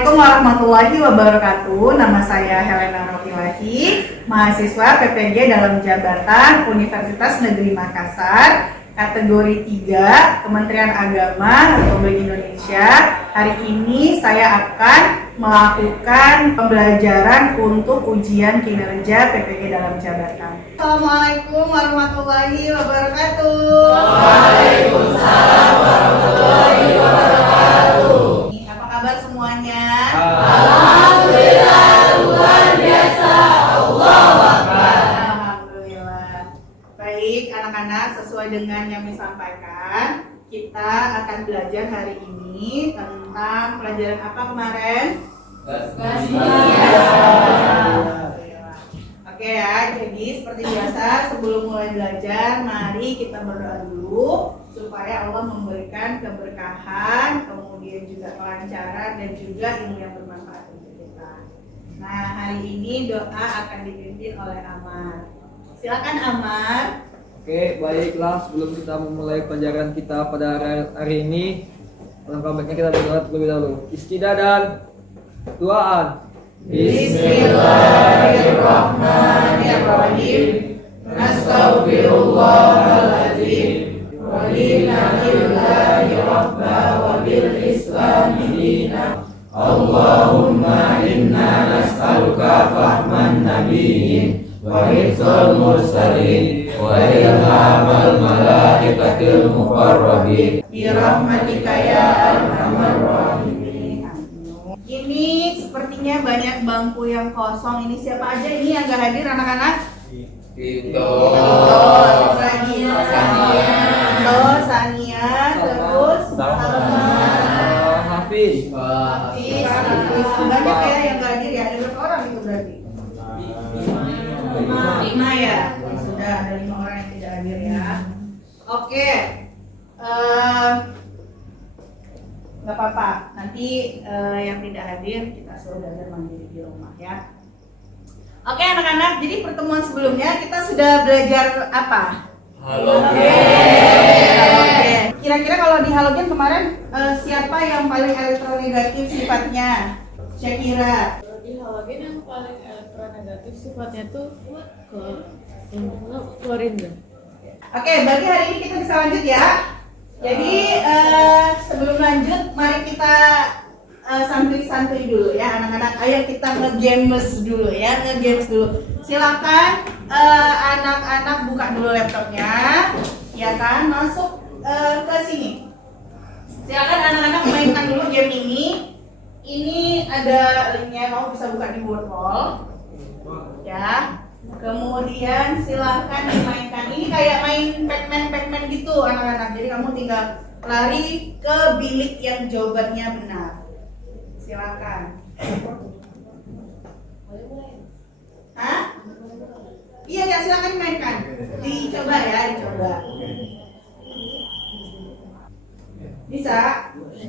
Assalamualaikum warahmatullahi wabarakatuh. Nama saya Helena Rofilahi, mahasiswa PPG dalam jabatan Universitas Negeri Makassar, kategori 3, Kementerian Agama Republik Indonesia. Hari ini saya akan melakukan pembelajaran untuk ujian kinerja PPG dalam jabatan. Assalamualaikum warahmatullahi wabarakatuh. Waalaikumsalam warahmatullahi wabarakatuh. Apa kabar semuanya? Alhamdulillah, luar biasa. Allahu Akbar. Alhamdulillah. Baik anak-anak, sesuai dengan yang disampaikan, kita akan belajar hari ini tentang pelajaran apa kemarin? Oke ya, jadi seperti biasa sebelum mulai belajar, mari kita berdoa dulu supaya Allah memberikan keberkahan, kemudian juga kelancaran dan juga ilmu yang bermanfaat untuk kita. Nah, hari ini doa akan dipimpin oleh Amar. Silakan Amar. Oke, baiklah, sebelum kita memulai pelajaran kita pada hari ini, alangkah baiknya kita berdoa terlebih dahulu. Istidah dan doaan. Bismillahirrahmanirrahim. Astaghfirullahaladzim. Walillahilillahi rabba wa bil islami dina. Allahumma inna nas'aluka fahman nabiyyin wa hifzal mursalin wa ilhamal malaikatil muqarrabin bi rahmatika ya arhamar rahimin. Ini sepertinya banyak bangku yang kosong. Ini siapa aja ini yang gak hadir anak-anak? Itu Sania, terus Salma, Hafiz. banyak ya yang gak hadir ya. Ada berapa orang itu berarti? 5 ya. Sudah ada 5 orang yang tidak hadir ya. Oke. Nggak apa-apa. Nanti yang tidak hadir kita suruh belajar mandiri di rumah ya. Oke anak-anak, jadi pertemuan sebelumnya kita sudah belajar apa? Halogen. Kira-kira kalau di halogen kemarin siapa yang paling elektronegatif sifatnya? Syakira. Di halogen yang paling elektronegatif sifatnya tuh ke klorin. Oke, berarti hari ini kita bisa lanjut ya. Jadi sebelum lanjut, mari kita santuy-santuy dulu ya anak-anak. Ayo kita nge-games dulu ya, nge-games dulu. Silakan anak-anak buka dulu laptopnya, ya kan? Masuk ke sini. Silakan anak-anak mainkan dulu game ini. Ini ada linknya, kamu bisa buka di Wordwall, ya. Kemudian silahkan dimainkan. Ini kayak main Pac-Man gitu anak-anak. Jadi kamu tinggal lari ke bilik yang jawabannya benar. Silakan. Hah? Iya ya, silakan dimainkan. Dicoba ya, dicoba. Bisa?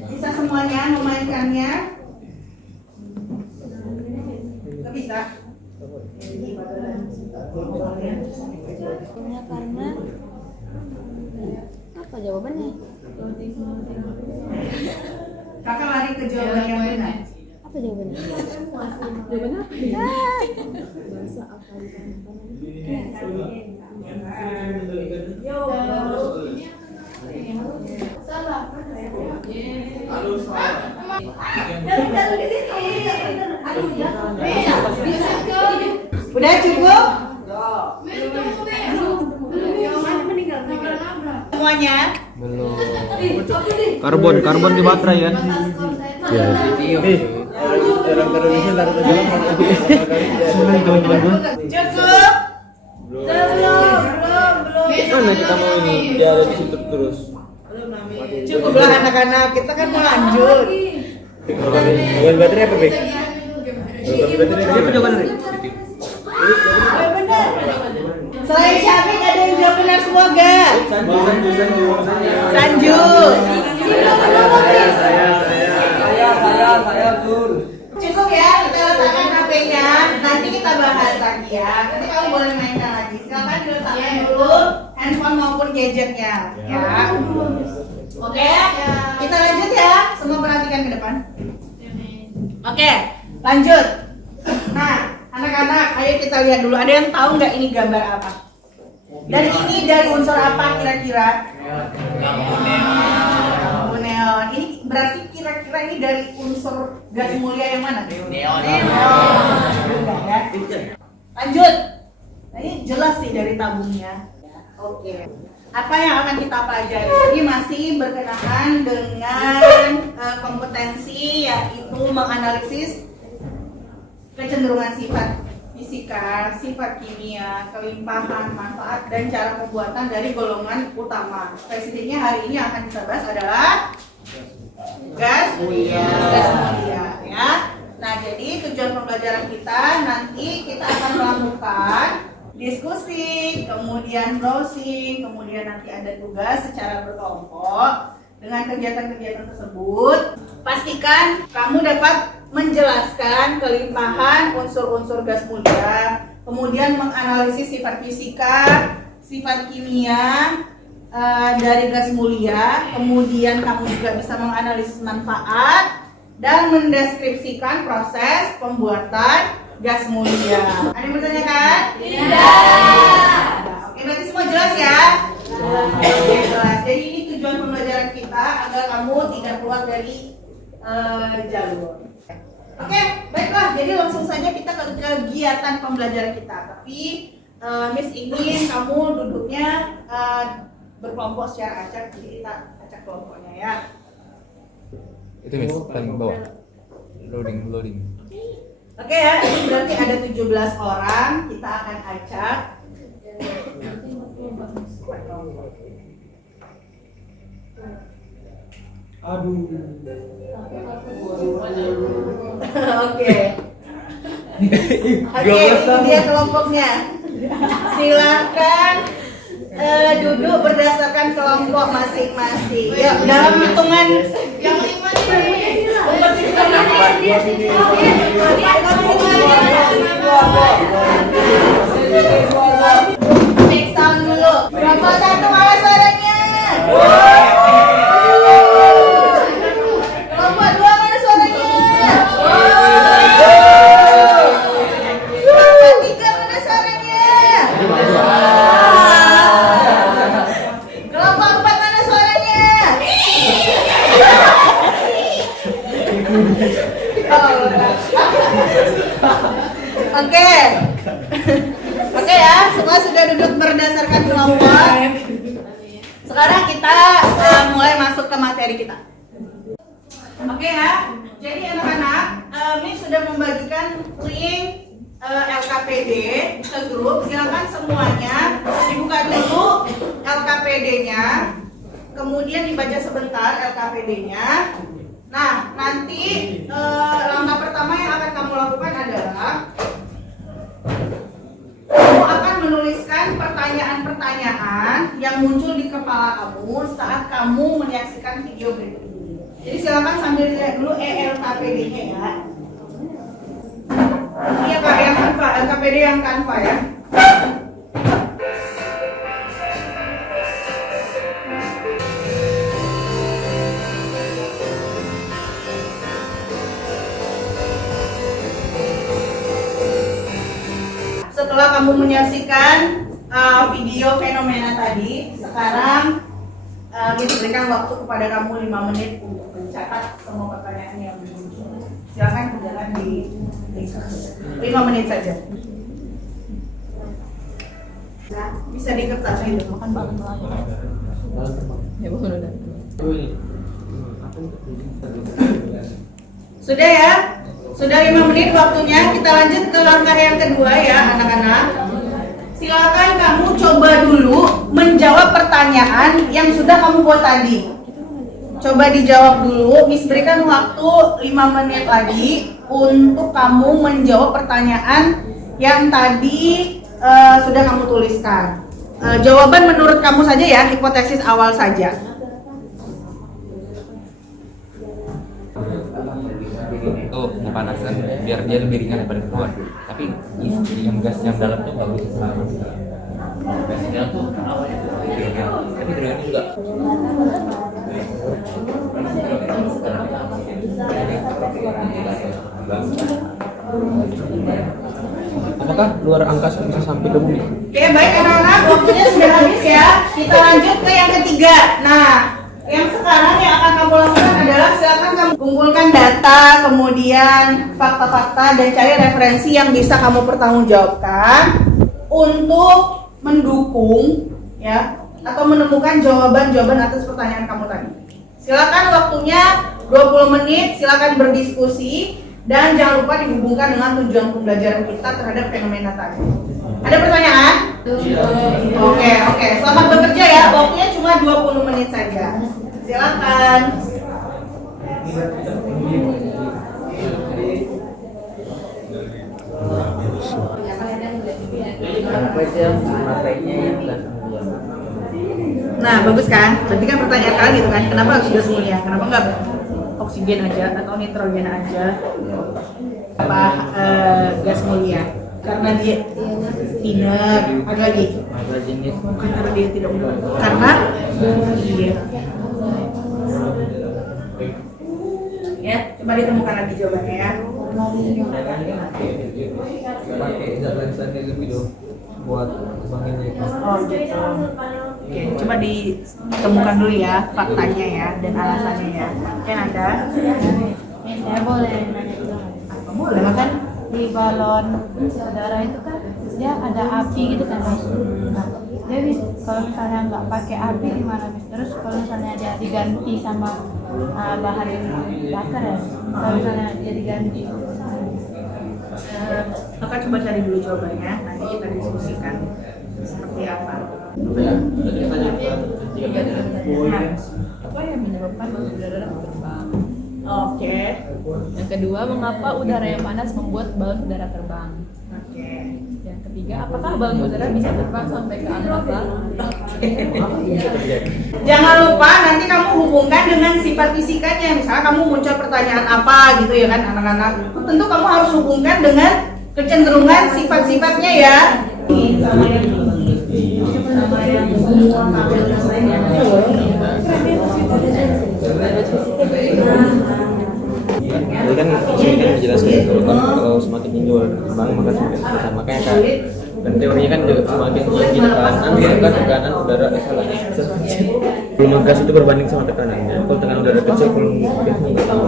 Bisa semuanya memainkannya? Nggak bisa? Karena apa jawabannya? Kakak lari ke jawaban yang benar. Apa jawabannya? Jawabannya apa? Bahasa apa? Salah. Udah cukup? Semuanya? Karbon di baterai ya. Cukup? Belum. Mana kita mau ini? Dia ada di situ terus. Cukuplah anak-anak, kita kan mau lanjut. Jawaban baterai apa, Bek? Jawaban baterai. Selain Syafiq ada yang jawab benar semua gak? Sanju. Saya Abdul. Cukup ya, kita letakkan HP-nya. Nanti kita bahas lagi ya. Nanti kamu boleh mainkan lagi. Silakan diletakkan dulu handphone maupun gadgetnya. Ya. Oke, kita lanjut ya. Semua perhatikan ke depan. Oke, lanjut. Nah, anak-anak, ayo kita lihat dulu. Ada yang tahu nggak ini gambar apa? Dan ini dari unsur apa kira-kira? Lampu neon. Ini berarti kira-kira ini dari unsur gas mulia yang mana? Neon. Ya. Lanjut. Nah, ini jelas sih dari tabungnya. Oke. Apa yang akan kita pelajari? Ini masih berkenaan dengan kompetensi, yaitu menganalisis kecenderungan sifat fisika, sifat kimia, kelimpahan, manfaat, dan cara pembuatan dari golongan utama. Spesifiknya hari ini yang akan kita bahas adalah gas mulia. Ya. Nah, jadi tujuan pembelajaran kita nanti kita akan melakukan diskusi, kemudian browsing, kemudian nanti ada tugas secara berkelompok. Dengan kegiatan-kegiatan tersebut, pastikan kamu dapat menjelaskan kelimpahan unsur-unsur gas mulia, kemudian menganalisis sifat fisika, sifat kimia dari gas mulia, kemudian kamu juga bisa menganalisis manfaat dan mendeskripsikan proses pembuatan gas mulia. Ada yang bertanyakan? Tidak. Oke, berarti semua jelas ya? Oke, jelas. Jadi ini tujuan pembelajaran kita agar kamu tidak keluar dari jalur. Oke, baiklah. Jadi langsung saja kita ke kegiatan pembelajaran kita. Tapi Miss ingin kamu duduknya berkelompok secara acak. Jadi kita acak kelompoknya ya. Itu Miss, paling bawah. Loading. Oke ya, ini berarti ada 17 orang. Kita akan acak. Aduh. Oke, ini dia kelompoknya. Silahkan duduk berdasarkan kelompok masing-masing. Yuk, dalam hitungan yang 5 nih. Cek sound dulu. Kelompok 1 mana suaranya? Kelompok 2 mana suaranya? Kelompok 3 mana suaranya? Kelompok 4 mana suaranya? Oke ya, semua sudah duduk berdasarkan kelompok. Sekarang kita mulai masuk ke materi kita. Oke ya, jadi anak-anak, Miss sudah membagikan link LKPD ke grup. Silakan semuanya dibuka dulu LKPD-nya, kemudian dibaca sebentar LKPD-nya. Nah, nanti langkah pertama yang akan kamu lakukan adalah kamu akan menuliskan pertanyaan-pertanyaan yang muncul di kepala kamu saat kamu menyaksikan video berikut ini. Jadi silakan sambil lihat dulu LKPD-nya ya. Iya Kak, yang Canva, LKPD yang Canva ya. Setelah kamu menyaksikan video fenomena tadi, sekarang Miss berikan waktu kepada kamu 5 menit untuk mencatat semua pertanyaan yang muncul. Silakan berjalan di 5 menit saja. Nah, bisa di kertas itu. Makan banget ya, udah. Sudah ya? Sudah 5 menit waktunya. Kita lanjut ke langkah yang kedua ya anak-anak. Silakan kamu coba dulu menjawab pertanyaan yang sudah kamu buat tadi. Coba dijawab dulu. Miss berikan waktu 5 menit lagi untuk kamu menjawab pertanyaan yang tadi sudah kamu tuliskan. Jawaban menurut kamu saja ya, hipotesis awal saja. Itu dipanaskan biar dia lebih ringan daripada keluar. Tapi yang gas yang dalamnya bagus. Gasnya tuh ringan. Tapi ringannya juga. apakah luar angkasa bisa sampai ke bumi? Oke, baik anak-anak, waktunya sudah habis ya. Kita lanjut ke yang ketiga. Nah, yang sekarang yang akan kamu lakukan adalah silakan kamu kumpulkan data, kemudian fakta-fakta dan cari referensi yang bisa kamu pertanggungjawabkan untuk mendukung ya atau menemukan jawaban-jawaban atas pertanyaan kamu tadi. Silakan waktunya 20 menit, silakan berdiskusi dan jangan lupa dihubungkan dengan tujuan pembelajaran kita terhadap fenomena tadi. Ada pertanyaan? Oke, selamat bekerja ya. Waktunya cuma 20 menit saja. Silakan. Nah, bagus kan? Berarti kan pertanyaan kalian gitu kan? Kenapa harus gas mulia? Kenapa nggak oksigen aja atau nitrogen aja? Apa gas mulia? Karena dia inert. Ada lagi? Bukan karena dia tidak unggul. Karena iya. Ya, coba ditemukan lagi jawabannya ya. Pakai zat lain lebih dong buat banginnya itu. Oh gitu. Oke, coba ditemukan dulu ya faktanya ya dan alasannya ya. Kan ada? Saya boleh nanya dulu. Apa boleh makan? Di balon udara itu kan dia ada api gitu kan Mas. Nah, jadi kalau misalnya nggak pakai api gimana Mas? Terus kalau misalnya dia diganti sama bahan bakar ya, kalau misalnya dia diganti Maka coba cari dulu jawabannya, nanti kita diskusikan seperti apa. Apa yang menyebabkan balon udara terbang? Oke. Yang kedua, mengapa udara yang panas membuat balon udara terbang? Oke. Yang ketiga, apakah balon udara bisa terbang sampai ke angkasa? Jangan lupa nanti kamu hubungkan dengan sifat fisikanya. Misalnya kamu muncul pertanyaan apa gitu ya kan anak-anak. Tentu kamu harus hubungkan dengan kecenderungan sifat-sifatnya ya. Jadi kan ini kan menjelaskan kalau semakin tinggi terbang maka semakin besar, makanya kan dan teorinya kan semakin tinggi tekanan maka tekanan udara volume gas itu berbanding sama tekanannya. Kalau tekanan udara kecil volume gasnya nggak sama.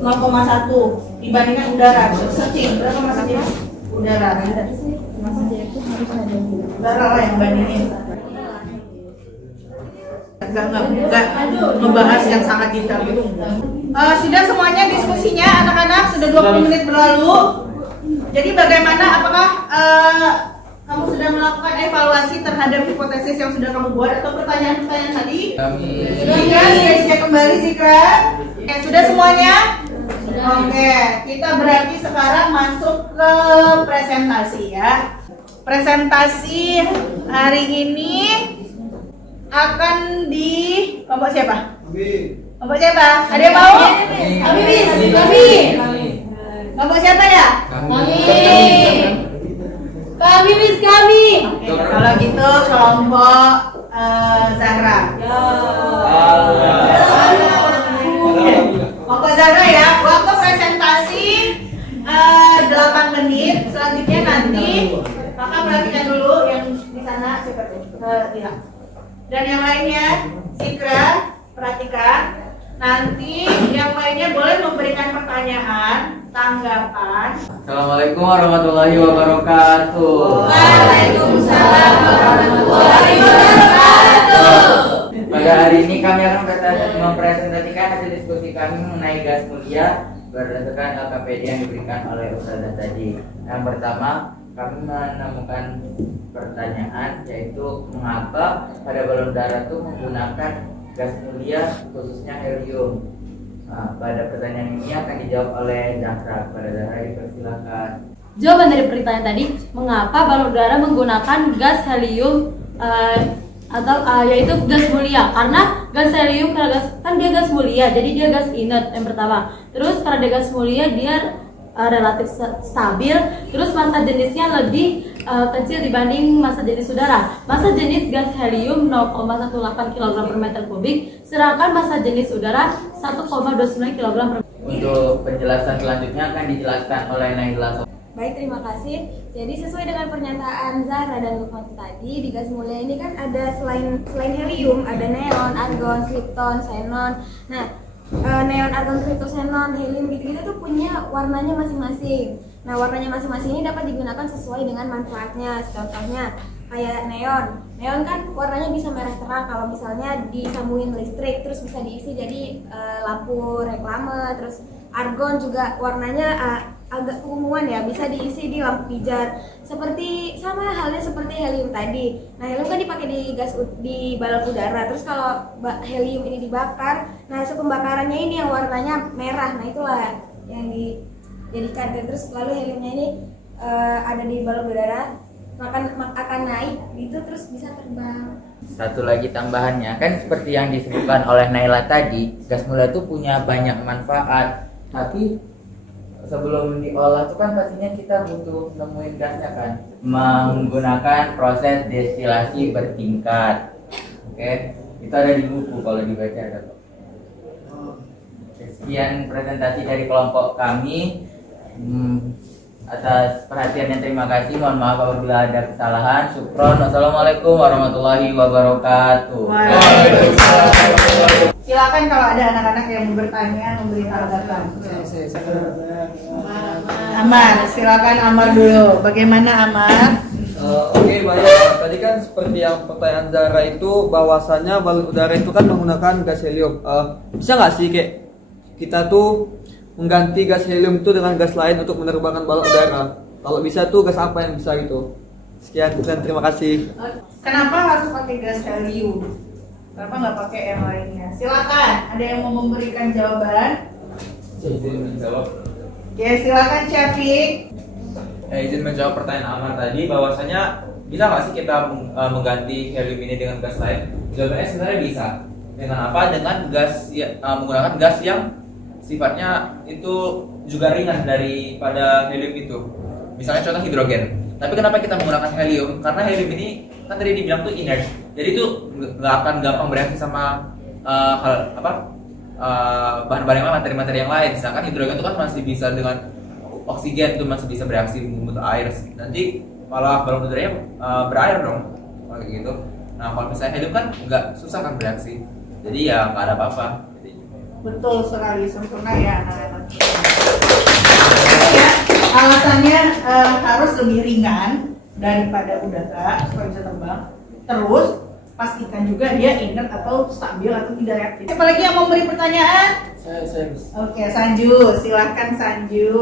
0,1 dibandingkan udara. Searching berapa masanya? Udara. Udara lah yang bandingin. Enggak membahas yang sangat detail gitu. Sudah semuanya diskusinya anak-anak, sudah 20 menit berlalu. Jadi bagaimana, apakah kamu sudah melakukan evaluasi terhadap hipotesis yang sudah kamu buat atau pertanyaan-pertanyaan tadi? Zikra, sudah kembali Zikra. Oke, sudah semuanya? Oke, kita berarti sekarang masuk ke presentasi ya. Presentasi hari ini akan di kelompok siapa? Kelompok siapa? Ada yang mau? Kami. Kelompok siapa ya? Kami. Oke, kalau gitu kelompok Zahra. Kelompok Zahra ya. Waktu presentasi 8 menit. Selanjutnya nanti kakak perhatikan dulu yang di sana siapa tuh? Iya. Dan yang lainnya, Zikra, perhatikan. Nanti yang lainnya boleh memberikan pertanyaan, tanggapan. Assalamualaikum warahmatullahi wabarakatuh. Waalaikumsalam warahmatullahi wabarakatuh. Pada hari ini kami akan mempresentasikan hasil diskusi kami mengenai gas mulia berdasarkan LKPD yang diberikan oleh Ustazah tadi. Yang pertama, kami menemukan pertanyaan yaitu mengapa pada balon udara itu menggunakan gas mulia khususnya helium. Nah, pada pertanyaan ini akan dijawab oleh Zahra. Pada Zahra dipersilakan. Jawaban dari pertanyaan tadi, mengapa balon udara menggunakan gas helium yaitu gas mulia? Karena gas helium kan dia gas mulia, jadi dia gas inert yang pertama. Terus karena dia gas mulia dia relatif stabil, terus massa jenisnya lebih kecil dibanding massa jenis udara. Massa jenis gas helium 0,18 kg per meter kubik, sedangkan massa jenis udara 1,29 kg per meter kubik. Untuk penjelasan selanjutnya akan dijelaskan oleh Naila. Baik, terima kasih. Jadi sesuai dengan pernyataan Zahra dan Lukman tadi, di gas mulia ini kan ada selain helium, ada neon, argon, krypton, xenon. Nah, neon, argon, krypton, xenon, helium gitu-gitu tuh punya warnanya masing-masing. Nah, warnanya masing-masing ini dapat digunakan sesuai dengan manfaatnya. Contohnya kayak neon. Neon kan warnanya bisa merah terang kalau misalnya disambungin listrik, terus bisa diisi jadi lampu reklame. Terus argon juga warnanya agak keunguan ya, bisa diisi di lampu pijar. Seperti sama halnya seperti helium tadi. Nah, helium kan dipakai di balon udara. Terus kalau helium ini dibakar, nah hasil pembakarannya ini yang warnanya merah. Nah, itulah yang dijadikan. Terus lalu heliumnya ini ada di balon udara, akan naik gitu, terus bisa terbang. Satu lagi tambahannya, kan seperti yang disebutkan oleh Naila tadi, gas mulia itu punya banyak manfaat. Tapi sebelum diolah itu kan pastinya kita butuh nemuin gasnya kan, menggunakan proses destilasi bertingkat. Oke, itu ada di buku kalau dibaca ada. Sekian presentasi dari kelompok kami. Atas perhatiannya terima kasih. Mohon maaf apabila ada kesalahan. Syukron. Wassalamualaikum warahmatullahi wabarakatuh. Silakan kalau ada anak-anak yang mau bertanya, memberi tanggapan. Amar, silakan Amar dulu. Bagaimana Amar? Oke, baik. Tadi kan seperti yang pertanyaan Zara itu, bahwasannya balon udara itu kan menggunakan gas helium. Bisa nggak sih kayak kita tuh mengganti gas helium itu dengan gas lain untuk menerbangkan balon udara? Kalau bisa tuh gas apa yang bisa gitu? Sekian dan terima kasih. Kenapa harus pakai gas helium? Kenapa nggak pakai yang lainnya? Silakan, ada yang mau memberikan jawaban? Izin menjawab. Oke, silakan Syafiq. Izin menjawab pertanyaan Amar tadi, bahwasanya bisa nggak sih kita mengganti helium ini dengan gas lain? Jawabannya sebenarnya bisa. Dengan apa? Dengan gas menggunakan gas yang sifatnya itu juga ringan daripada helium itu. Misalnya contoh hidrogen. Tapi kenapa kita menggunakan helium? Karena helium ini kan tadi dibilang tuh inert. Jadi itu nggak akan gampang bereaksi sama bahan-bahan yang lain, materi-materi yang lain. Misalkan hidrogen itu kan masih bisa dengan oksigen itu masih bisa bereaksi membentuk air. Nanti malah balon udaranya berair dong, kayak gitu. Nah kalau misalnya helium kan nggak susah kan bereaksi. Jadi ya nggak ada apa-apa. Betul sekali, sempurna ya anak-anak. Ya, alasannya harus lebih ringan daripada udara supaya bisa terbang. Terus pastikan juga dia inert atau stabil atau tidak reaktif. Siapa lagi yang mau beri pertanyaan? Saya. Oke, Sanju, silahkan Sanju.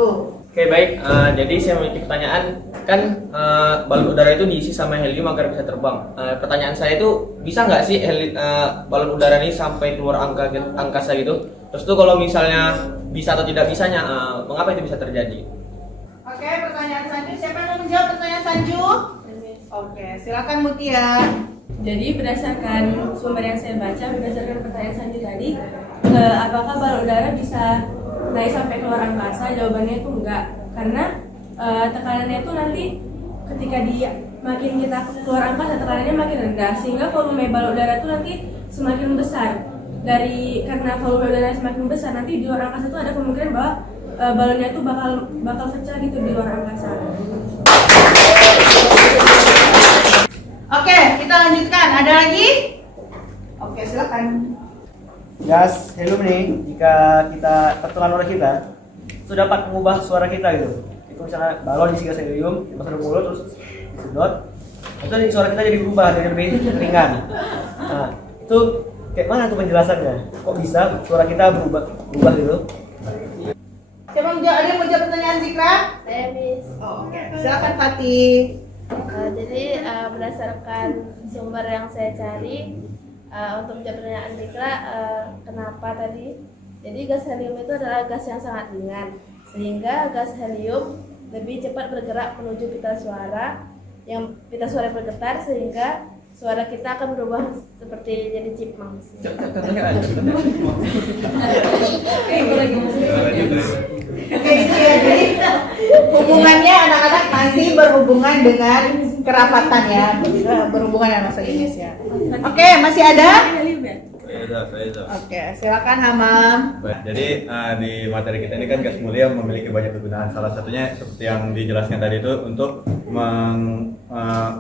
Oke, baik. Jadi saya memiliki pertanyaan. Kan balon udara itu diisi sama helium agar bisa terbang. Pertanyaan saya itu, bisa nggak sih balon udara ini sampai keluar angkasa gitu? Terus tuh kalau misalnya bisa atau tidak bisanya, mengapa itu bisa terjadi? Oke, pertanyaan Sanju. Siapa yang mau menjawab pertanyaan Sanju? Oke, silakan Mutia. Jadi berdasarkan sumber yang saya baca, berdasarkan pertanyaan Sanju tadi, apakah balon udara bisa naik sampai keluar angkasa? Jawabannya itu enggak, karena tekanannya itu nanti ketika makin kita keluar angkasa, tekanannya makin rendah, sehingga volume balon udara itu nanti semakin besar. Karena volume udara semakin besar, nanti di luar angkasa itu ada kemungkinan bahwa balonnya itu bakal pecah gitu di luar angkasa. Oke, kita lanjutkan. Ada lagi? Oke, silakan. Gas helium ini jika kita tertelan oleh kita itu dapat mengubah suara kita gitu. Itu misalnya balon isi gas helium dimasukkan ke mulut terus disedot, itu suara kita jadi berubah, jadi lebih ringan. Nah, itu kayak mana tuh penjelasannya? Kok bisa suara kita berubah gitu? Siapa ada yang mau jawab pertanyaan Zikra? Saya Miss. Oke, silakan Fatih. Jadi berdasarkan sumber yang saya cari untuk menjawab pertanyaan Zikra, kenapa tadi? Jadi gas helium itu adalah gas yang sangat ringan, sehingga gas helium lebih cepat bergerak menuju pita suara, yang pita suara bergetar sehingga suara kita akan berubah seperti jadi chipmunk. Oke, itu ya. Jadi hubungannya anak-anak masih berhubungan dengan kerapatan ya, berhubungan dengan bahasa Inggris ya. Oke, masih ada? Oke, silakan Hamam. Baik, jadi di materi kita ini kan gas mulia memiliki banyak kegunaan. Salah satunya seperti yang dijelaskan tadi itu untuk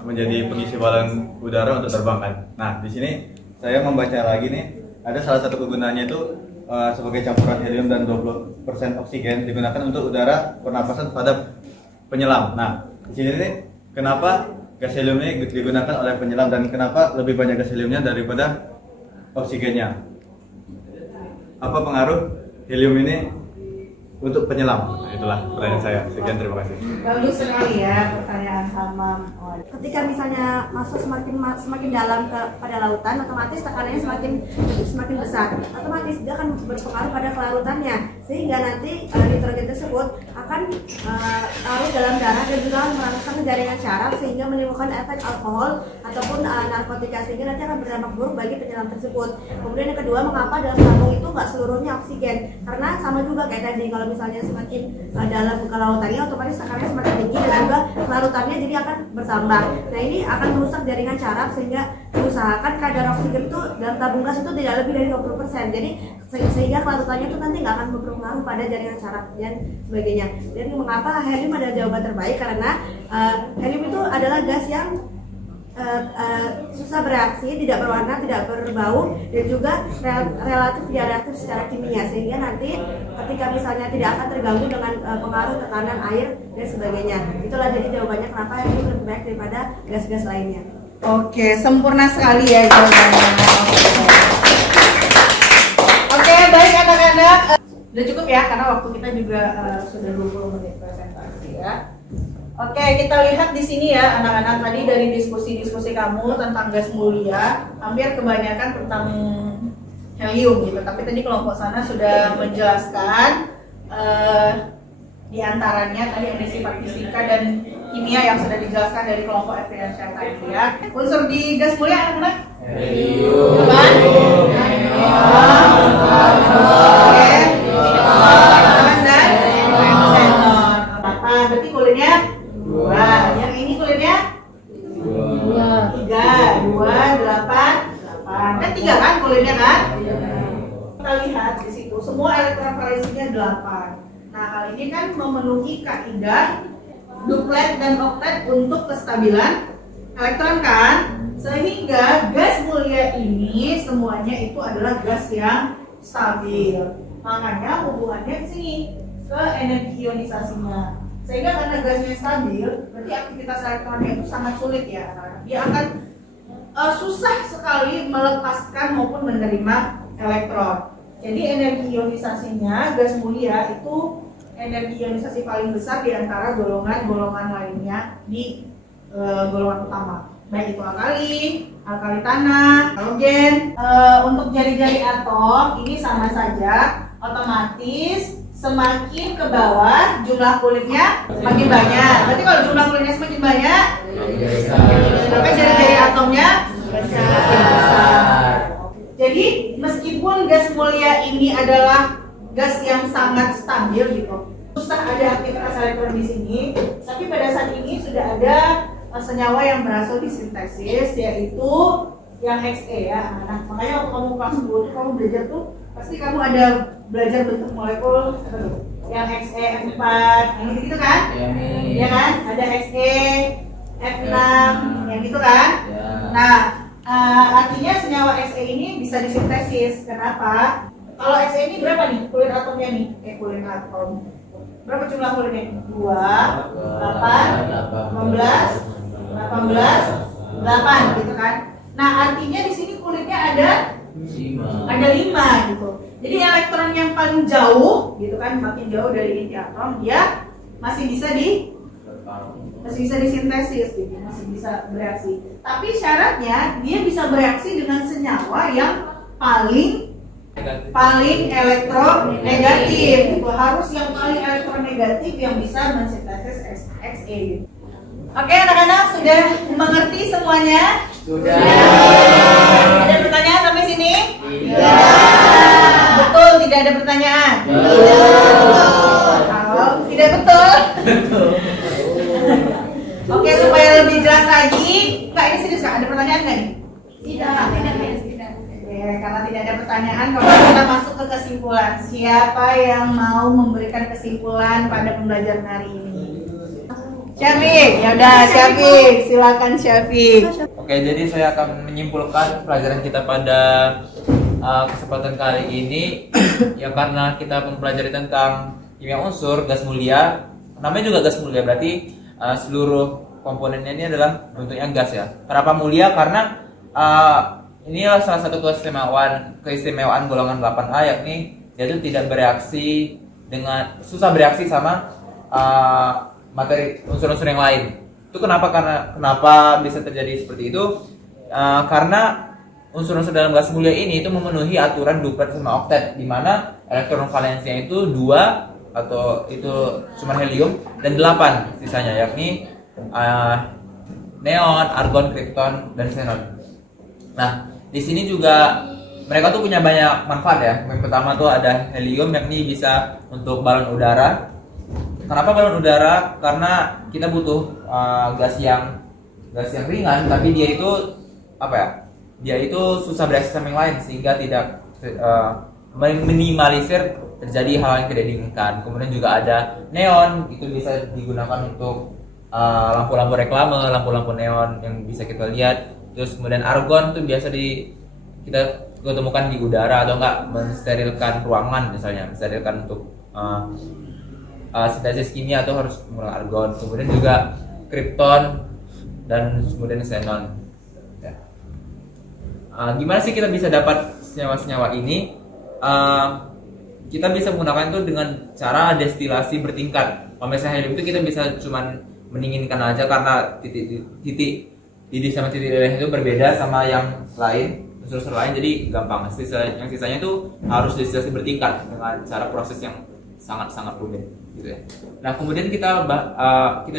menjadi pengisi balon udara untuk terbang kan. Nah, di sini saya membaca lagi nih, ada salah satu kegunaannya itu sebagai campuran helium dan 20% oksigen digunakan untuk udara pernapasan pada penyelam. Nah, di sini nih kenapa gas helium ini digunakan oleh penyelam dan kenapa lebih banyak gas heliumnya daripada oksigennya? Apa pengaruh helium ini untuk penyelam? Nah, itulah pertanyaan saya. Sekian, terima kasih. Bagus sekali ya pertanyaan Hamam. Ketika misalnya masuk semakin dalam pada lautan, otomatis tekanannya semakin besar. Otomatis dia akan berpengaruh pada kelarutannya, sehingga nanti nitrogen tersebut akan larut dalam darah dan juga akan merangsang jaringan syaraf sehingga menimbulkan efek alkohol ataupun narkotika, sehingga nanti akan berdampak buruk bagi penyelam tersebut. Kemudian yang kedua, mengapa dalam lambung itu nggak seluruhnya oksigen? Karena sama juga kayak tadi, kalau misalnya semakin dalam ke lautannya, otomatis tekanannya semakin tinggi dan juga kelarutannya jadi akan bertambah. Nah, ini akan merusak jaringan syaraf sehingga diusahakan kadar oksigen itu dalam tabung gas itu tidak lebih dari 20%. Jadi sehingga kelarutannya itu nanti nggak akan berpengaruh pada jaringan syaraf dan sebagainya. Jadi mengapa helium adalah jawaban terbaik? Karena helium itu adalah gas yang susah bereaksi, tidak berwarna, tidak berbau, dan juga relatif tidak reaktif secara kimia, sehingga nanti ketika misalnya tidak akan terganggu dengan pengaruh tekanan air dan sebagainya. Itulah jadi jawabannya kenapa helium lebih baik daripada gas-gas lainnya. Oke, sempurna sekali ya jawabannya. Oke, baik anak-anak. Udah cukup ya, karena waktu kita juga sudah 20 menit presentasi ya. Oke, kita lihat di sini ya anak-anak, tadi dari diskusi-diskusi kamu tentang gas mulia, hampir kebanyakan tentang helium gitu. Tapi tadi kelompok sana sudah menjelaskan di antaranya tadi emisi part fisika dan kimia yang sudah dijelaskan dari kelompok evidensial tadi ya. Unsur di gas mulia anak-anak? Helium. Dan xenon. Apa? Berarti kuliahnya 2. Yang ini kuliahnya 3, 2, 8. Kan 3 kan kuliahnya kan? Kita lihat di situ semua elektron valensinya 8. Nah, hal ini kan memenuhi kaidah duplet dan oktet untuk kestabilan elektron kan? Sehingga gas mulia ini semuanya itu adalah gas yang stabil. Makanya hubungannya ke sini, ke energi ionisasinya. Sehingga karena gasnya stabil, berarti aktivitas elektronnya itu sangat sulit ya. Dia akan susah sekali melepaskan maupun menerima elektron. Jadi energi ionisasinya gas mulia itu energi ionisasi paling besar di antara golongan-golongan lainnya di golongan utama. Baik itu alkali tanah, halogen. Untuk jari-jari atom ini sama saja, otomatis semakin ke bawah jumlah kulitnya semakin banyak. Berarti kalau jumlah kulitnya semakin banyak, maka jari-jari atomnya besar. Jadi meskipun gas mulia ini adalah gas yang sangat stabil gitu, susah ada aktivitas elektron di sini, tapi pada saat ini sudah ada senyawa yang berhasil disintesis, yaitu yang Xe ya anak-anak. Makanya waktu kamu kelas 10 kamu belajar tuh pasti kamu ada belajar bentuk molekul yang Xe, F4, yang gitu kan? Ya kan? Ada Xe, F6, yang gitu kan? Nah, artinya senyawa Xe ini bisa disintesis. Kenapa? Kalau Xe ini berapa nih kulit atomnya nih? Kulit atom. Berapa jumlah kulitnya? 2, 8, 15, 18, 8 gitu kan? Nah, artinya di sini kulitnya ada 5 gitu. Jadi elektron yang paling jauh gitu kan, makin jauh dari inti atom, dia masih bisa disintesis gitu, masih bisa bereaksi. Tapi syaratnya dia bisa bereaksi dengan senyawa yang paling elektronegatif gitu. Harus yang paling elektronegatif yang bisa mensintesis Xe gitu. Oke anak-anak, sudah mengerti semuanya? Sudah. Ada pertanyaan sampai sini? Tidak. Betul, tidak ada pertanyaan? Kalau tidak betul? Oke, supaya lebih jelas lagi, Kak ini serius Kak, ada pertanyaan nggak nih? Tidak. Oke, karena tidak ada pertanyaan, kalau kita masuk ke kesimpulan. Siapa yang mau memberikan kesimpulan pada pembelajaran hari ini? Syafiq, ya udah Syafiq, silakan Syafiq. Oke, jadi saya akan menyimpulkan pelajaran kita pada kesempatan kali ini ya, karena kita mempelajari tentang kimia unsur gas mulia. Namanya juga gas mulia, berarti seluruh komponennya ini adalah bentuknya gas ya. Kenapa mulia? Karena inilah salah satu keistimewaan golongan 8A, yakni yaitu tidak bereaksi dengan susah bereaksi sama materi unsur-unsur yang lain. Itu kenapa bisa terjadi seperti itu? Karena unsur-unsur dalam gas mulia ini itu memenuhi aturan duplet sama oktet, di mana elektron valensinya itu 2 atau itu cuma helium dan 8 sisanya, yakni neon, argon, krypton, dan xenon. Nah, di sini juga mereka tuh punya banyak manfaat ya. Yang pertama tuh ada helium, yakni bisa untuk balon udara. Kenapa balon udara? Karena kita butuh gas yang ringan, tapi dia itu dia itu susah bereaksi sama yang lain, sehingga tidak minimalisir terjadi hal yang tidak diinginkan. Kemudian juga ada neon, itu bisa digunakan untuk lampu-lampu reklame, lampu-lampu neon yang bisa kita lihat. Terus kemudian argon tuh biasa kita temukan di udara, atau enggak mensterilkan ruangan, misalnya mensterilkan untuk sintesis kimia atau harus menggunakan argon. Kemudian juga krypton dan kemudian xenon. Ya. Gimana sih kita bisa dapat senyawa-senyawa ini? Kita bisa menggunakan itu dengan cara destilasi bertingkat. Kalau misalnya helium itu kita bisa cuman mendinginkan aja, karena titik didih sama titik leleh itu berbeda sama yang lain, unsur-unsur lain, jadi gampang. Yang sisanya itu harus destilasi bertingkat dengan cara proses yang sangat-sangat rumit gitu ya. Nah, kemudian kita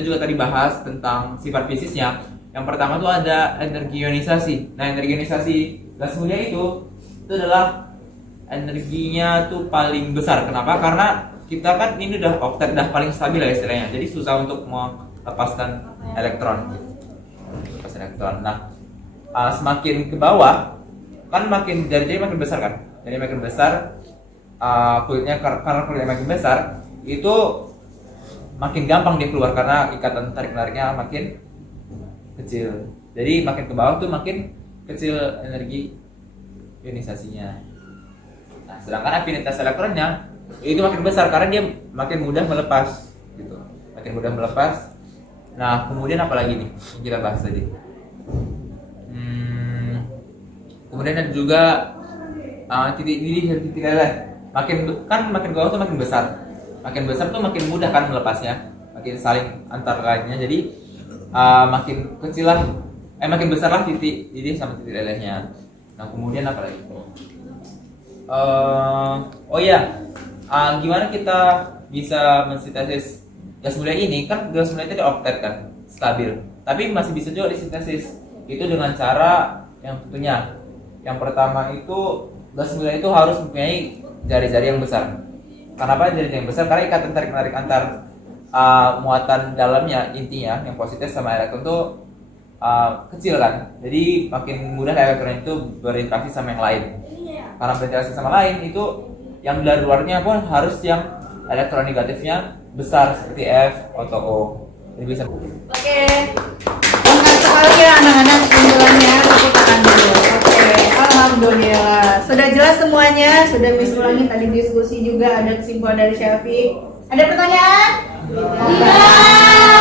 juga tadi bahas tentang sifat fisiknya. Yang pertama tuh ada energi ionisasi. Nah, energi ionisasi gas mulia itu adalah energinya tuh paling besar. Kenapa? Karena kita kan ini udah oktet, udah paling stabil ya istilahnya. Jadi susah untuk melepaskan elektron. Nah, semakin ke bawah kan makin jadi makin besar kan. Jadi makin besar kulitnya, karena kulitnya makin besar itu makin gampang dia keluar karena ikatan tarik menariknya makin kecil. Jadi makin ke bawah tuh makin kecil energi ionisasinya. Nah, sedangkan afinitas elektronnya itu makin besar karena dia makin mudah melepas gitu. Makin mudah melepas. Nah, kemudian apa lagi nih yang kita bahas tadi? Kemudian ada juga titik didih dan titik leleh. Makin ke bawah tuh makin besar. Makin besar tuh makin mudah kan melepasnya. Makin saling antar lainnya. Jadi makin besar lah titik didih sama titik lelehnya. Nah, kemudian apa lagi? Gimana kita bisa mensintesis gas mulia ini? Kan gas mulia itu ada oktet kan, stabil. Tapi masih bisa juga disintesis. Itu dengan cara yang tentunya. Yang pertama itu gas mulia itu harus mempunyai jari-jari yang besar. Kenapa jari-jari yang besar? Karena ikatan tarik menarik antar muatan dalamnya, intinya yang positif sama elektron itu kecil kan. Jadi makin mudah elektron itu berinteraksi sama yang lain. Karena berinteraksi sama lain itu yang dari luarnya pun harus yang elektron negatifnya besar seperti F atau O. Jadi bisa. Oke. Lengkap sekali ya anak-anak penjelasannya. Tepuk tangan dulu. Oke, alhamdulillah. Sudah jelas semuanya, sudah Miss ulangi tadi diskusi juga, ada kesimpulan dari Syafiq. Ada pertanyaan? Tidak.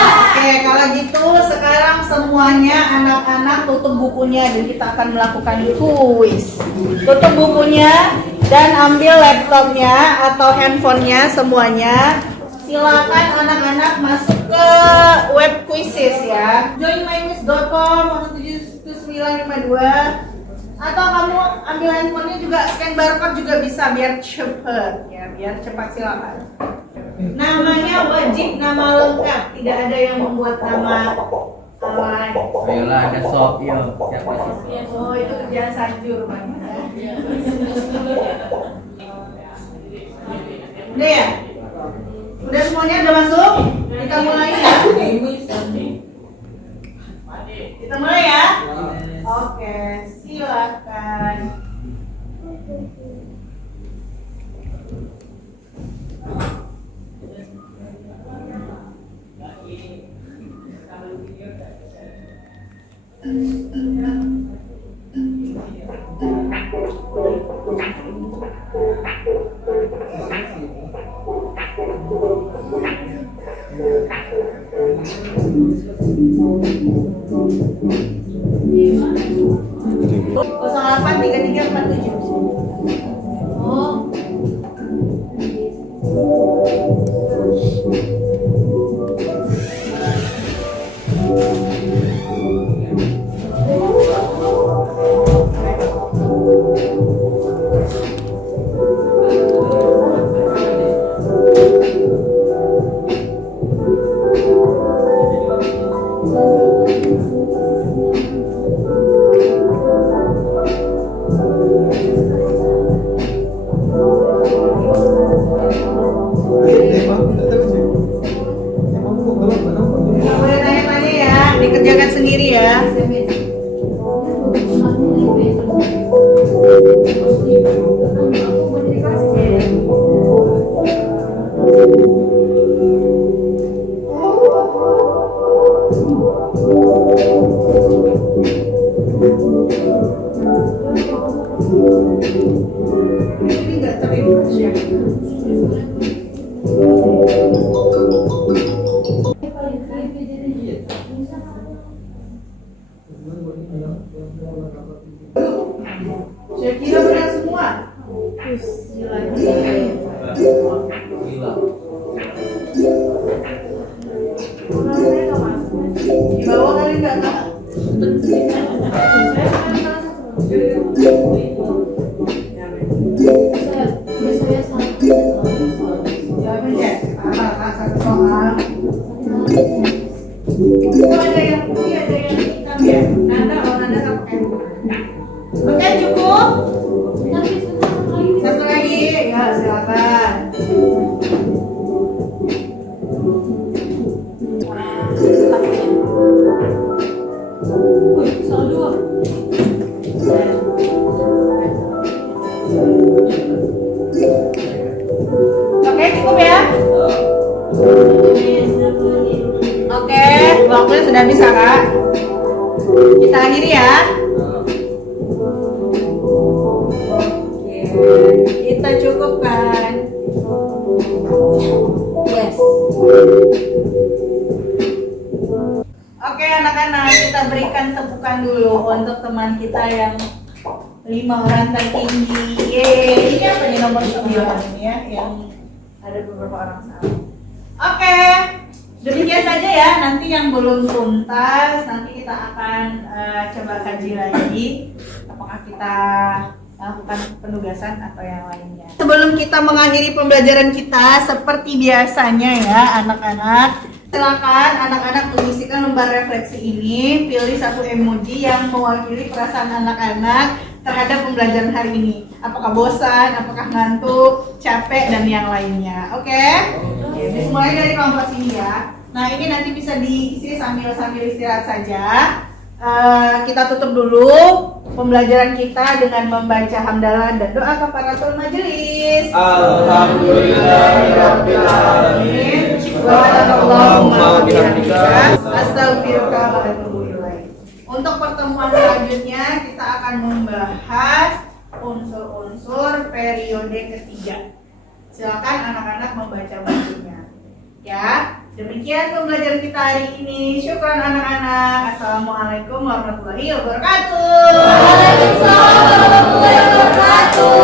Oke, kalau gitu sekarang semuanya anak-anak tutup bukunya dan kita akan melakukan kuis. Tutup bukunya dan ambil laptopnya atau handphonenya semuanya. Silakan anak-anak masuk ke web quizzes ya. joinmymiss.com 17952 atau kamu ambil handphonenya juga, scan barcode juga bisa biar cepet ya, biar cepat. Silakan. Namanya wajib nama lengkap, tidak ada yang membuat nama lain. Ayolah, ada sop yo. Siapa sih? Oh, itu kerjaan Sarju rupanya. Udah ya? Udah semuanya udah masuk? Kita mulai ya? Kita mulai ya? Oke, silakan. Oh. Nggak boleh tanya-tanya ya, dikerjakan sendiri ya. Ini nggak terlintas ya. Saya kira benar semua. Di bawah kali nggak kak? Jawabnya ya, satu soal. Oh, ada yang putih, ada yang hitam ya. Nanda, kalau Nanda nggak pakai. Pakai cukup. Satu lagi, ya silakan. Oke, cukup ya. Oke, waktunya sudah bisa kak. Kita akhiri ya. Oke, kita cukupkan. Yes. Oke anak-anak, kita berikan tepukan dulu untuk teman kita yang 5 orang tertinggi. Yeay, ini apa nih nomor 9 ini ya, yang ada beberapa orang salah. Oke, demikian saja ya. Nanti yang belum tuntas, nanti kita akan coba kaji lagi. Apakah kita lakukan penugasan atau yang lainnya. Sebelum kita mengakhiri pembelajaran kita, seperti biasanya ya anak-anak, silakan anak-anak mengisikan lembar refleksi ini. Pilih satu emoji yang mewakili perasaan anak-anak terhadap pembelajaran hari ini. Apakah bosan, apakah ngantuk, capek, dan yang lainnya. Oke? Jadi mulai dari kelompok sini ya. Nah ini nanti bisa diisi sambil istirahat saja. Kita tutup dulu pembelajaran kita dengan membaca hamdalah dan doa kafaratul majelis. Alhamdulillahirabbil alamin. Subhanallahumma bihamdika astaghfiruka wa atubu ilaik. Untuk pertemuan selanjutnya kita akan membahas unsur-unsur periode ketiga. Silakan anak-anak membaca bukunya. Ya. Demikian pembelajaran kita hari ini. Syukran anak-anak. Assalamualaikum warahmatullahi wabarakatuh. Waalaikumsalam warahmatullahi wabarakatuh.